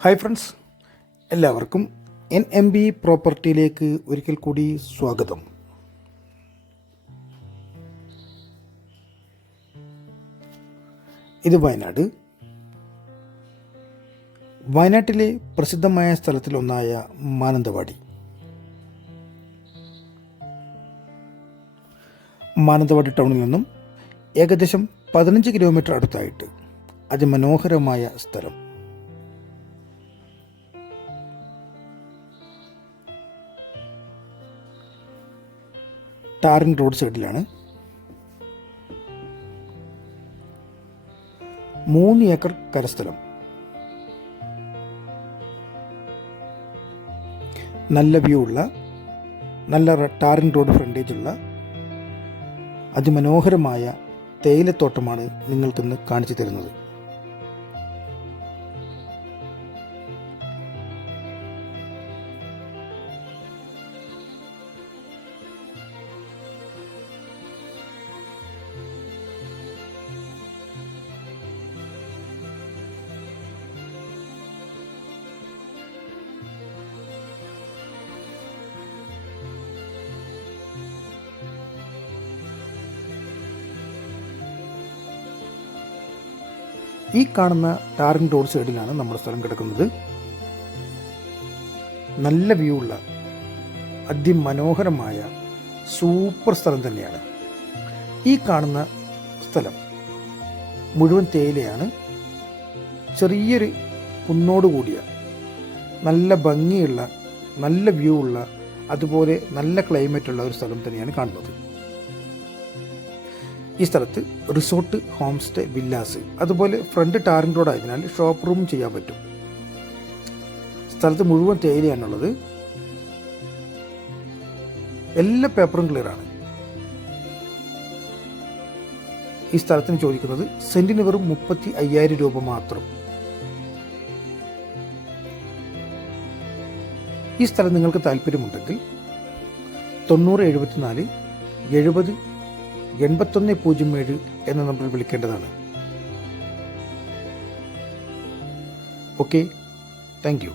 Hi friends, എല്ലാവർക്കും NMB പ്രോപ്പർട്ടിയിലേക്ക് ഒരിക്കൽ കൂടി സ്വാഗതം. ഇത് വയനാട്ടിലെ പ്രസിദ്ധമായ സ്ഥലത്തിലൊന്നായ മാനന്തവാടി. മാനന്തവാടി ടൗണിൽ നിന്നും ഏകദേശം 15 കിലോമീറ്റർ അടുത്തായിട്ട് അതിമനോഹരമായ സ്ഥലം. ടാറിംഗ് റോഡ് സൈഡിലാണ്. 3 ഏക്കർ കരസ്ഥലം, നല്ല വ്യൂ ഉള്ള, നല്ല ടാറിംഗ് റോഡ് ഫ്രണ്ടേജ് ഉള്ള അതിമനോഹരമായ തേയിലത്തോട്ടമാണ് നിങ്ങൾക്കിന്ന് കാണിച്ചു തരുന്നത്. ഈ കാണുന്ന ടാറിംഗ് റോഡ് സൈഡിലാണ് നമ്മുടെ സ്ഥലം കിടക്കുന്നത്. നല്ല വ്യൂ ഉള്ള അതിമനോഹരമായ സൂപ്പർ സ്ഥലം തന്നെയാണ്. ഈ കാണുന്ന സ്ഥലം മുഴുവൻ തേയിലയാണ്. ചെറിയൊരു കുന്നോട് കൂടിയ നല്ല ഭംഗിയുള്ള, നല്ല വ്യൂ ഉള്ള, അതുപോലെ നല്ല ക്ലൈമറ്റ് ഉള്ള ഒരു സ്ഥലം തന്നെയാണ് കാണുന്നത്. ഈ സ്ഥലത്ത് റിസോർട്ട്, ഹോം സ്റ്റേ, വില്ലാസ്, അതുപോലെ ഫ്രണ്ട് ടാറിംഗ് റോഡ് ആയതിനാൽ ഷോപ്പ് റൂം ചെയ്യാൻ പറ്റും. സ്ഥലത്ത് മുഴുവൻ തേയിലയാണുള്ളത്. എല്ലാ പേപ്പറും ക്ലിയറാണ്. ഈ സ്ഥലത്തിന് ചോദിക്കുന്നത് സെന്റിന് വെറും 35,000 രൂപ മാത്രം. ഈ സ്ഥലം നിങ്ങൾക്ക് താല്പര്യമുണ്ടെങ്കിൽ 9074 70 8107 എന്ന നമ്പറിൽ വിളിക്കേണ്ടതാണ്. Okay, thank you.